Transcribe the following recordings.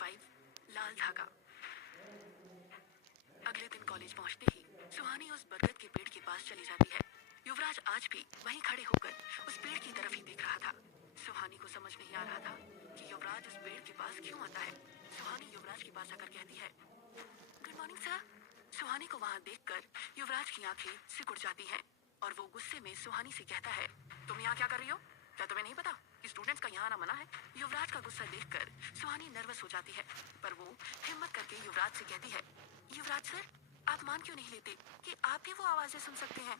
5 लाल धागा। अगले दिन कॉलेज पहुंचते ही सुहानी उस बरगद के पेड़ के पास चली जाती है। युवराज आज भी वहीं खड़े होकर उस पेड़ की तरफ ही देख रहा था। सुहानी को समझ नहीं आ रहा था कि युवराज उस पेड़ के पास क्यों आता है। सुहानी युवराज के पास आकर कहती है, गुड मॉर्निंग सर। सुहानी को वहां देखकर युवराज की आंखें सिकुड़ जाती हैं और वो गुस्से में सुहानी से कहता है, तुम यहाँ क्या कर रही हो? क्या तुम्हें नहीं पता कि स्टूडेंट्स का यहाँ आना मना है? युवराज का गुस्सा देखकर सुहानी नर्वस हो जाती है, पर वो हिम्मत करके युवराज से कहती है, युवराज सर, आप मान क्यों नहीं लेते कि आप भी वो आवाजें सुन सकते हैं?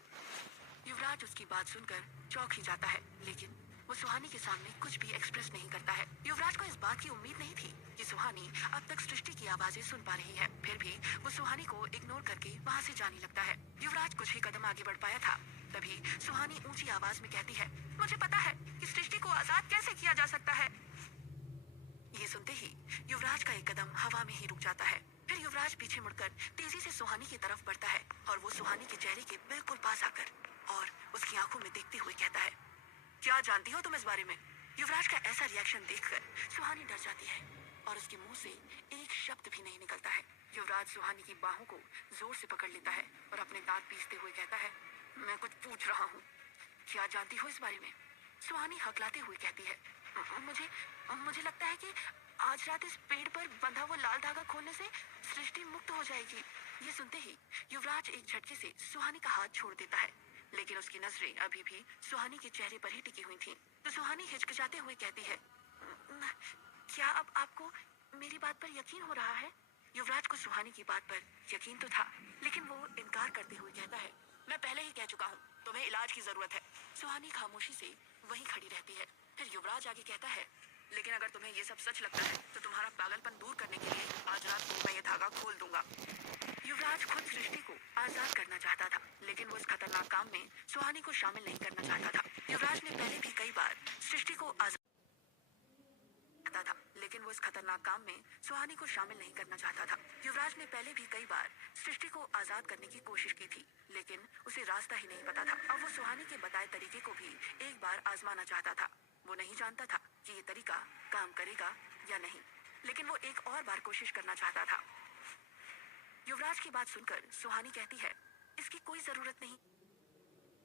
युवराज उसकी बात सुनकर चौंक ही जाता है, लेकिन वो सुहानी के सामने कुछ भी एक्सप्रेस नहीं करता है। युवराज को इस बात की उम्मीद नहीं थी कि सुहानी अब तक सृष्टि की आवाजें सुन पा रही है, फिर भी वो सुहानी को इग्नोर करके वहां से जाने लगता है। युवराज कुछ ही कदम आगे बढ़ पाया था, तभी सुहानी ऊंची आवाज में कहती है, मुझे पता है कि सृष्टि को आजाद कैसे किया जा सकता है। ये सुनते ही युवराज का एक कदम हवा में ही रुक जाता है। फिर युवराज पीछे मुड़कर तेजी से सुहानी की तरफ बढ़ता है और वो सुहानी के चेहरे के बिल्कुल पास आकर और उसकी आंखों में देखते हुए कहता है, क्या जानती हो तुम इस बारे में? युवराज का ऐसा रिएक्शन देखकर सुहानी डर जाती है और उसके मुंह से एक शब्द भी नहीं निकलता है। युवराज सुहानी की बाहों को जोर से पकड़ लेता है और अपने दांत पीसते हुए कहता है, मैं कुछ पूछ रहा हूँ, क्या जानती हो इस बारे में? सुहानी हकलाते हुए कहती है, मुझे मुझे लगता है कि आज रात इस पेड़ पर बंधा वो लाल धागा खोलने से सृष्टि मुक्त हो जाएगी। ये सुनते ही युवराज एक झटके से सुहानी का हाथ छोड़ देता है, लेकिन उसकी नजरें अभी भी सुहानी के चेहरे पर ही टिकी हुई थीं। तो सुहानी हिचकिचाते हुए कहती है, क्या अब आपको मेरी बात पर यकीन हो रहा है? युवराज को सुहानी की बात पर यकीन तो था, लेकिन वो इनकार करते हुए कहता है, मैं पहले ही कह चुका हूँ, तुम्हें इलाज की जरूरत है। सुहानी खामोशी से वहीं खड़ी रहती है। फिर युवराज आगे कहता है, लेकिन अगर तुम्हें ये सब सच लगता है तो तुम्हारा पागलपन दूर करने के लिए आज रात को मैं ये धागा खोल दूंगा। युवराज खुद सृष्टि को आजाद करना चाहता था, लेकिन वो इस खतरनाक काम में सुहानी को शामिल नहीं करना चाहता था। युवराज ने पहले भी कई बार सृष्टि को आजाद था, लेकिन वो इस खतरनाक काम में सुहानी को शामिल नहीं करना चाहता था। युवराज ने पहले भी कई बार सृष्टि को आजाद करने की कोशिश की थी, लेकिन उसे रास्ता ही नहीं पता था। अब वो सुहानी के बताए तरीके को भी एक बार आजमाना चाहता था। वो नहीं जानता था कि ये तरीका काम करेगा या नहीं, लेकिन वो एक और बार कोशिश करना चाहता था। युवराज की बात सुनकर सुहानी कहती है, इसकी कोई जरूरत नहीं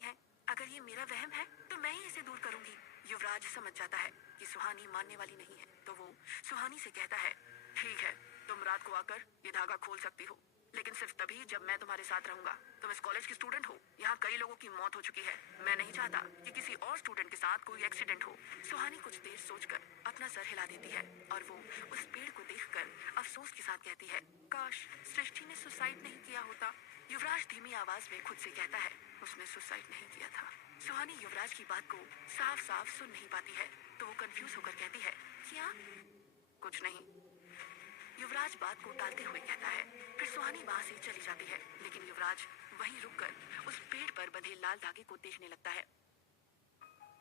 है, अगर ये मेरा वहम है तो मैं ही इसे दूर करूंगी। युवराज समझ जाता है कि सुहानी मानने वाली नहीं है, तो वो सुहानी से कहता है, ठीक है, तुम रात को आकर ये धागा खोल सकती हो, लेकिन सिर्फ तभी जब मैं तुम्हारे साथ रहूंगा। तुम इस कॉलेज की स्टूडेंट हो, यहाँ कई लोगों की मौत हो चुकी है, मैं नहीं चाहता कि किसी और स्टूडेंट के साथ कोई एक्सीडेंट हो। सुहानी कुछ देर सोचकर अपना सर हिला देती है और वो उस पेड़ को देखकर अफसोस के साथ कहती है, काश सृष्टि ने सुसाइड नहीं किया होता। युवराज धीमी आवाज में खुद से कहता है, उसने सुसाइड नहीं किया था। सुहानी युवराज की बात को साफ साफ सुन नहीं पाती है, तो वो कंफ्यूज होकर कहती है, क्या? कुछ नहीं। युवराज बात को टालते हुए कहता है। फिर सुहानी वहां से चली जाती है, लेकिन युवराज वहीं रुककर उस पेड़ पर बंधे लाल धागे को देखने लगता है।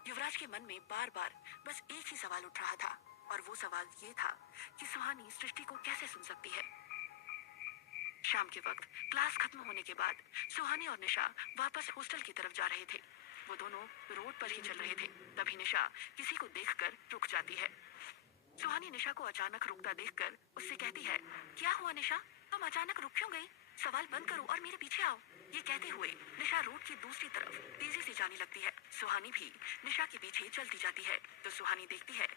युवराज के मन में बार बार बस एक ही सवाल उठ रहा था, और वो सवाल ये था कि सुहानी सृष्टि को कैसे सुन सकती है। शाम के वक्त क्लास खत्म होने के बाद सुहानी और निशा वापस हॉस्टल की तरफ जा रहे थे। वो दोनों रोड पर ही चल रहे थे, तभी निशा किसी को देखकर रुक जाती है। सुहानी निशा को अचानक रुकता देखकर उससे कहती है, क्या हुआ निशा, तुम अचानक रुक क्यों गई? सवाल बंद करो और मेरे पीछे आओ। ये कहते हुए निशा रोड की दूसरी तरफ तेजी से जाने लगती है। सुहानी भी निशा के पीछे चलती जाती है, तो सुहानी देखती है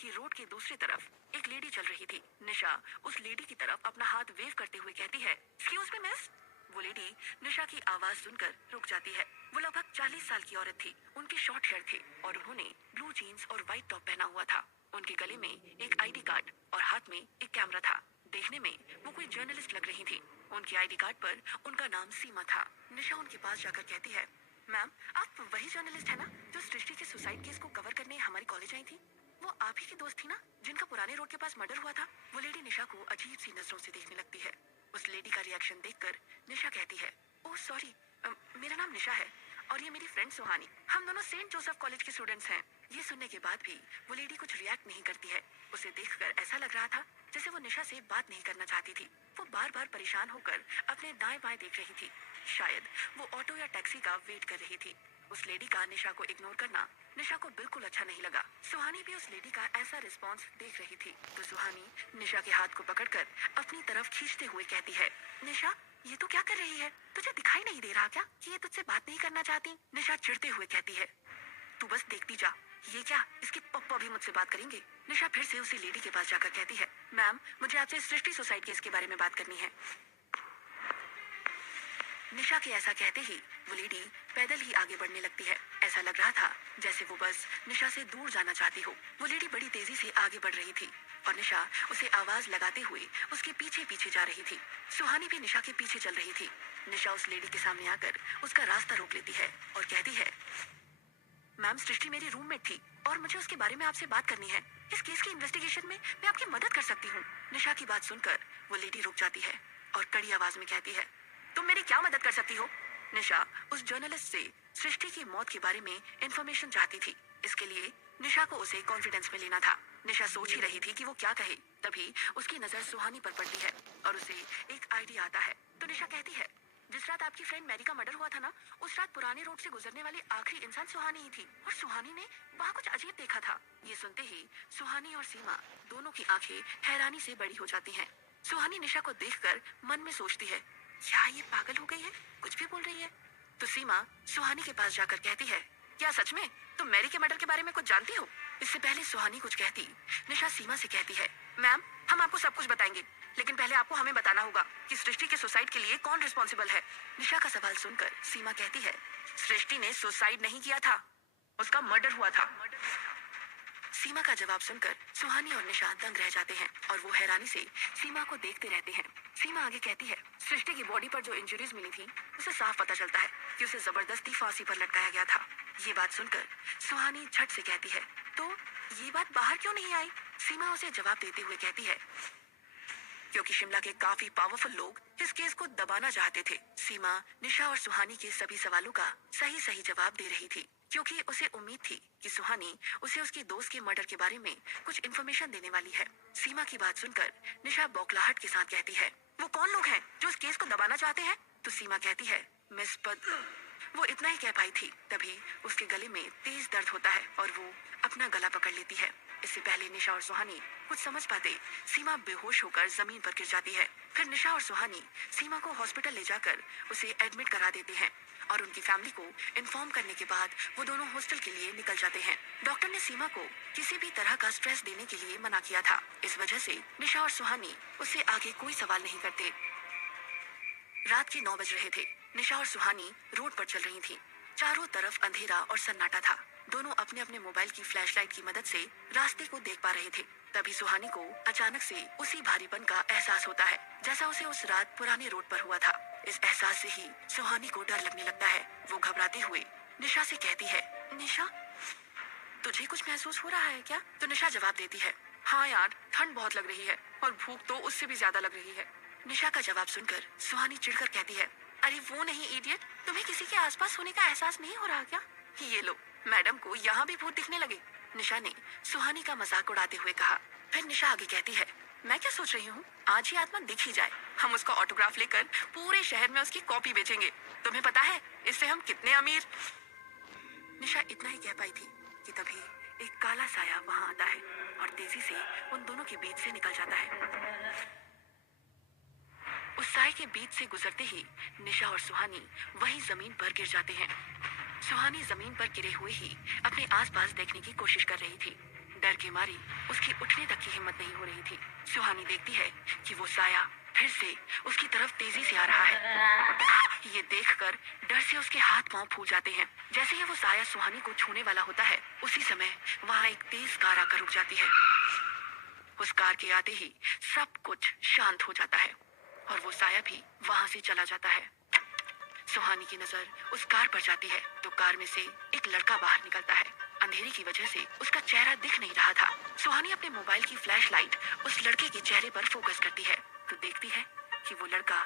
कि रोड की दूसरी तरफ एक लेडी चल रही थी। निशा उस लेडी की तरफ अपना हाथ वेव करते हुए कहती है, एक्सक्यूज मी मिस। वो लेडी निशा की आवाज सुनकर रुक जाती है। वो लगभग 40 साल की औरत थी। उनके शॉर्ट हेयर थे और उन्होंने ब्लू जीन्स और व्हाइट टॉप पहना हुआ था। उनके गले में एक आईडी कार्ड और हाथ में एक कैमरा था। देखने में वो कोई जर्नलिस्ट लग रही थी। उनके आईडी कार्ड पर उनका नाम सीमा था। निशा उनके पास जाकर कहती है, मैम, आप वही जर्नलिस्ट है ना जो सृष्टि के सुसाइड केस को कवर करने हमारे कॉलेज आई थी? वो आप ही की दोस्त थी ना जिनका पुराने रोड के पास मर्डर हुआ था? वो लेडी निशा को अजीब सी नजरों से देखने लगती है। उस लेडी का रिएक्शन देखकर निशा कहती है, ओह सॉरी, मेरा नाम निशा है और ये मेरी फ्रेंड सुहानी, हम दोनों सेंट जोसेफ कॉलेज के स्टूडेंट्स हैं। ये सुनने के बाद भी वो लेडी कुछ रिएक्ट नहीं करती है। उसे देखकर ऐसा लग रहा था जैसे वो निशा से बात नहीं करना चाहती थी। वो बार बार परेशान होकर अपने दाएं बाएं देख रही थी। शायद वो ऑटो या टैक्सी का वेट कर रही थी। उस लेडी का निशा को इग्नोर करना निशा को बिल्कुल अच्छा नहीं लगा। सुहानी भी उस लेडी का ऐसा रिस्पॉन्स देख रही थी तो सुहानी निशा के हाथ को पकड़कर अपनी तरफ खींचते हुए कहती है, निशा ये तो क्या कर रही है? तुझे दिखाई नहीं दे रहा क्या कि ये तुझसे बात नहीं करना चाहती? निशा चिढ़ते हुए कहती है, तू बस देखती जा, ये क्या इसके पप्पा भी मुझसे बात करेंगे? निशा फिर से उसी लेडी के पास जाकर कहती है, मैम मुझे आपसे सृष्टि सोसाइटी केस के बारे में बात करनी है। निशा के ऐसा कहते ही वो लेडी पैदल ही आगे बढ़ने लगती है। ऐसा लग रहा था जैसे वो बस निशा से दूर जाना चाहती हो। वो लेडी बड़ी तेजी से आगे बढ़ रही थी और निशा उसे आवाज लगाते हुए उसके पीछे पीछे जा रही थी। सुहानी भी निशा के पीछे चल रही थी। निशा उस लेडी के सामने आकर उसका रास्ता रोक लेती है और कहती है, मैम सृष्टि मेरी रूममेट थी और मुझे उसके बारे में आपसे बात करनी है। इस केस की इन्वेस्टिगेशन में मैं आपकी मदद कर सकती हूँ। निशा की बात सुनकर वो लेडी रुक जाती है और कड़ी आवाज में कहती है, तुम मेरी क्या मदद कर सकती हो? निशा उस जर्नलिस्ट से सृष्टि की मौत के बारे में इंफॉर्मेशन चाहती थी। इसके लिए निशा को उसे कॉन्फिडेंस में लेना था। निशा सोच ही रही थी कि वो क्या कहे, तभी उसकी नजर सुहानी पर पड़ती है और उसे एक आइडिया आता है। तो निशा कहती है, जिस रात आपकी फ्रेंड मैरी का मर्डर हुआ था ना, उस रात पुराने रोड से गुजरने वाली आखिरी इंसान सुहानी ही थी और सुहानी ने वहाँ कुछ अजीब देखा था। ये सुनते ही सुहानी और सीमा दोनों की आंखें हैरानी से बड़ी हो जाती हैं। सुहानी निशा को देखकर मन में सोचती है, क्या ये पागल हो गई है, कुछ भी बोल रही है? तो सीमा सुहानी के पास जाकर कहती है, क्या सच में तुम मैरी के मर्डर के बारे में कुछ जानती हो? इससे पहले सुहानी कुछ कहती, निशा सीमा से कहती है, मैम हम आपको सब कुछ बताएंगे, लेकिन पहले आपको हमें बताना होगा कि सृष्टि के सुसाइड के लिए कौन रिस्पॉन्सिबल है। निशा का सवाल सुनकर सीमा कहती है, सृष्टि ने सुसाइड नहीं किया था, उसका मर्डर हुआ था। सीमा का जवाब सुनकर सुहानी और निशा दंग रह जाते हैं और वो हैरानी से सीमा को देखते रहते हैं। सीमा आगे कहती है, सृष्टि की बॉडी पर जो इंजरीज मिली थी उसे साफ पता चलता है कि उसे जबरदस्ती फांसी पर लटकाया गया था। ये बात सुनकर सुहानी झट से कहती है, तो ये बात बाहर क्यों नहीं आई? सीमा उसे जवाब देते हुए कहती है, क्योंकि शिमला के काफी पावरफुल लोग इस केस को दबाना चाहते थे। सीमा निशा और सुहानी के सभी सवालों का सही सही जवाब दे रही थी क्योंकि उसे उम्मीद थी कि सुहानी उसे उसके दोस्त के मर्डर के बारे में कुछ इन्फॉर्मेशन देने वाली है। सीमा की बात सुनकर निशा बौखलाहट के साथ कहती है, वो कौन लोग हैं जो इस केस को दबाना चाहते हैं? तो सीमा कहती है, मिस पद। वो इतना ही कह पाई थी तभी उसके गले में तेज दर्द होता है और वो अपना गला पकड़ लेती है। इससे पहले निशा और सुहानी कुछ समझ पाते सीमा बेहोश होकर जमीन पर गिर जाती है। फिर निशा और सुहानी सीमा को हॉस्पिटल ले जाकर उसे एडमिट करा देते हैं और उनकी फैमिली को इन्फॉर्म करने के बाद वो दोनों हॉस्टल के लिए निकल जाते हैं। डॉक्टर ने सीमा को किसी भी तरह का स्ट्रेस देने के लिए मना किया था। इस वजह से निशा और सुहानी उससे आगे कोई सवाल नहीं करते। रात के 9 बज रहे थे। निशा और सुहानी रोड पर चल रही थी। चारों तरफ अंधेरा और सन्नाटा था। दोनों अपने अपने मोबाइल की फ्लैशलाइट की मदद से रास्ते को देख पा रहे थे। तभी सुहानी को अचानक से उसी भारीपन का एहसास होता है जैसा उसे उस रात पुराने रोड पर हुआ था। इस एहसास से ही सुहानी को डर लगने लगता है। वो घबराते हुए निशा से कहती है, निशा तुझे कुछ महसूस हो रहा है क्या? तो निशा जवाब देती है, हाँ यार ठंड बहुत लग रही है और भूख तो उससे भी ज्यादा लग रही है। निशा का जवाब सुनकर सुहानी चिढ़कर कहती है, अरे वो नहीं इडियट, तुम्हें किसी के आसपास होने का एहसास नहीं हो रहा क्या? ये लो, मैडम को यहाँ भी भूत दिखने लगे। निशा ने सुहानी का मजाक उड़ाते हुए कहा। फिर निशा आगे कहती है, मैं क्या सोच रही हूँ, आज ही आत्मा दिख ही जाए, हम उसका ऑटोग्राफ लेकर पूरे शहर में उसकी कॉपी बेचेंगे। तुम्हें पता है इससे हम कितने अमीर। निशा इतना ही कह पाई थी कि तभी एक काला साया वहां आता है और तेजी से उन दोनों के बीच से निकल जाता है। उस साए के बीच से गुजरते ही निशा और सुहानी वहीं जमीन पर गिर जाते हैं। सुहानी जमीन पर गिरे हुए ही अपने आसपास देखने की कोशिश कर रही थी। डर के मारी उसकी उठने तक की हिम्मत नहीं हो रही थी। सुहानी देखती है कि वो साया फिर से उसकी तरफ तेजी से आ रहा है। ये देखकर डर से उसके हाथ पांव फूल जाते हैं। जैसे ही वो साया सुहानी को छूने वाला होता है उसी समय वहां एक तेज कार आकर रुक जाती है। उस कार के आते ही सब कुछ शांत हो जाता है और वो साया भी वहां से चला जाता है। सुहानी की नजर उस कार पर जाती है तो कार में से एक लड़का बाहर निकलता है। अंधेरे की वजह से उसका चेहरा दिख नहीं रहा था। सुहानी अपने मोबाइल की फ्लैशलाइट उस लड़के के चेहरे पर फोकस करती है तो देखती है कि वो लड़का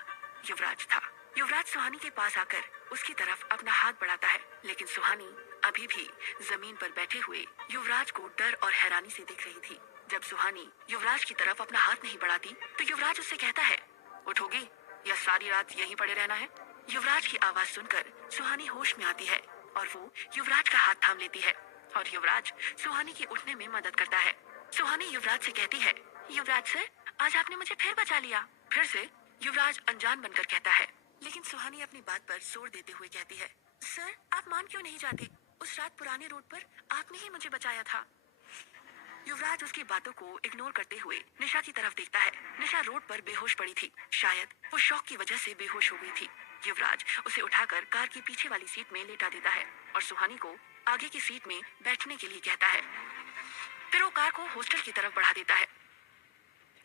युवराज था। युवराज सुहानी के पास आकर उसकी तरफ अपना हाथ बढ़ाता है, लेकिन सुहानी अभी भी जमीन पर बैठे हुए युवराज को डर और हैरानी से देख रही थी। जब सुहानी युवराज की तरफ अपना हाथ नहीं बढ़ाती तो युवराज उससे कहता है, उठोगी या सारी रात यहीं पड़े रहना है? युवराज की आवाज सुनकर सुहानी होश में आती है और वो युवराज का हाथ थाम लेती है और युवराज सुहानी के उठने में मदद करता है। सुहानी युवराज से कहती है, युवराज सर, आज आपने मुझे फिर बचा लिया। फिर से युवराज अनजान बनकर कहता है, लेकिन सुहानी अपनी बात पर जोर देते हुए कहती है, सर आप मान क्यों नहीं जाते? उस रात पुराने रोड पर आपने ही मुझे बचाया था। युवराज उसकी बातों को इग्नोर करते हुए निशा की तरफ देखता है। निशा रोड पर बेहोश पड़ी थी। शायद वो शॉक की वजह से बेहोश हो गई थी। युवराज उसे उठाकर कार की पीछे वाली सीट में लेटा देता है और सुहानी को आगे की सीट में बैठने के लिए कहता है। फिर वो कार को हॉस्टल की तरफ बढ़ा देता है।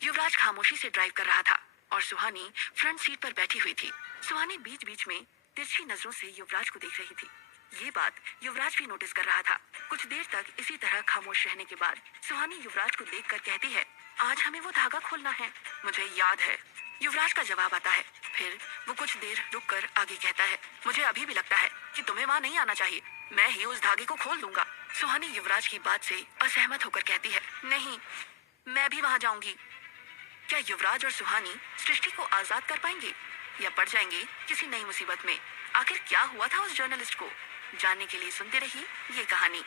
युवराज खामोशी से ड्राइव कर रहा था और सुहानी फ्रंट सीट पर बैठी हुई थी। सुहानी बीच बीच में तिरछी नजरों से युवराज को देख रही थी। ये बात युवराज भी नोटिस कर रहा था। कुछ देर तक इसी तरह खामोश रहने के बाद सुहानी युवराज को देखकर कहती है, आज हमें वो धागा खोलना है। मुझे याद है। युवराज का जवाब आता है। फिर वो कुछ देर रुककर आगे कहता है, मुझे अभी भी लगता है कि तुम्हें वहां नहीं आना चाहिए। मैं ही उस धागे को खोल दूंगा। सुहानी युवराज की बात से असहमत होकर कहती है, नहीं, मैं भी वहां जाऊंगी। क्या युवराज और सुहानी सृष्टि को आजाद कर पाएंगे या पड़ जाएंगे किसी नई मुसीबत में? आखिर क्या हुआ था उस जर्नलिस्ट को? जानने के लिए सुनते रहिए ये कहानी।